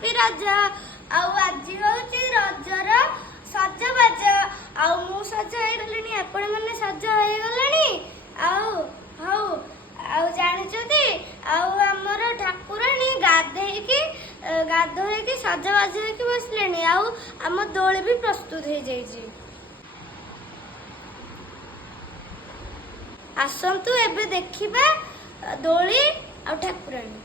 Happy Raja. ଆଉ ଆଜି ହଉଛି ରଜର ସଜବାଜ। ଆଉ ମୁଁ ସଜ ହେଇଗଲିଣି, ଆପଣ ମାନେ ସଜ ହେଇଗଲେଣି? ଆଉ ହଉ, ଆଉ ଜାଣିଛନ୍ତି ଆଉ ଆମର ଠାକୁରାଣୀ ଗାଧୋଇକି ସଜବାଜ ହେଇକି ବସିଲେଣି। ଆଉ ଆମ ଦୋଳି ବି ପ୍ରସ୍ତୁତ ହେଇଯାଇଛି। ଆସନ୍ତୁ ଏବେ ଦେଖିବା ଦୋଳି ଆଉ ଠାକୁରାଣୀ।